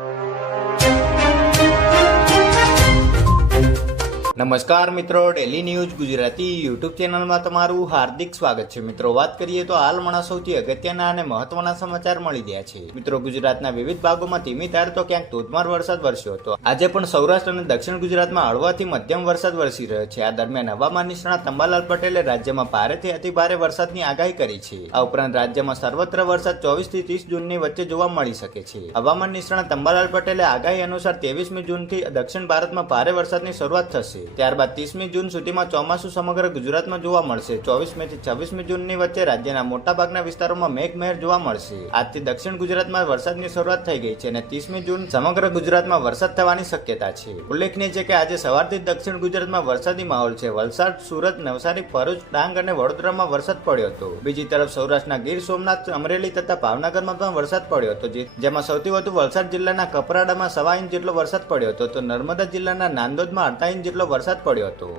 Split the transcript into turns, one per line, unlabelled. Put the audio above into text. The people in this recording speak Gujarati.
you. નમસ્કાર મિત્રો ડેલી ન્યૂઝ ગુજરાતી યુટ્યુબ ચેનલમાં તમારું હાર્દિક સ્વાગત છે. મિત્રો, વાત કરીએ તો હાલમાં સૌથી અગત્યના અને મહત્વના સમાચાર મળી ગયા છે. મિત્રો, ગુજરાતના વિવિધ ભાગોમાં ધીમી ધાર તો ક્યાંક ધોધમાર વરસાદ વરસ્યો હતો. આજે પણ સૌરાષ્ટ્ર અને દક્ષિણ ગુજરાતમાં હળવાથી મધ્યમ વરસાદ વરસી રહ્યો છે. આ દરમિયાન હવામાન નિષ્ણાત અંબાલાલ પટેલે રાજ્યમાં ભારેથી અતિ ભારે વરસાદની આગાહી કરી છે. આ ઉપરાંત રાજ્યમાં સર્વત્ર વરસાદ ચોવીસથી ત્રીસ જૂનની વચ્ચે જોવા મળી શકે છે. હવામાન નિષ્ણાત અંબાલાલ પટેલે આગાહી અનુસાર ત્રેવીસમી જૂનથી દક્ષિણ ભારતમાં ભારે વરસાદની શરૂઆત થશે. ત્યારબાદ ત્રીસમી જૂન સુધીમાં ચોમાસું સમગ્ર ગુજરાતમાં જોવા મળશે. ચોવીસમી થી છવ્વીસમી જૂનની વચ્ચે રાજ્યના મોટાભાગના વિસ્તારોમાં મેઘમહેર જોવા મળશે. આજથી દક્ષિણ ગુજરાતમાં વરસાદની શરૂઆત થઈ ગઈ છે અને ત્રીસમી જૂન સમગ્ર ગુજરાતમાં વરસાદ થવાની શક્યતા છે. ઉલ્લેખનીય છે કે આજે સવારથી દક્ષિણ ગુજરાતમાં વરસાદી માહોલ છે. વલસાડ, સુરત, નવસારી, ભરૂચ, ડાંગ અને વડોદરામાં વરસાદ પડ્યો હતો. બીજી તરફ સૌરાષ્ટ્રના ગીર, સોમનાથ, અમરેલી તથા ભાવનગરમાં પણ વરસાદ પડ્યો હતો જેમાં સૌથી વધુ વલસાડ જિલ્લાના કપરાડામાં સવા ઇંચ જેટલો વરસાદ પડ્યો હતો તો નર્મદા જિલ્લાના નાંદોદમાં અડધા ઇંચ જેટલો વરસાદ પડ્યો હતો.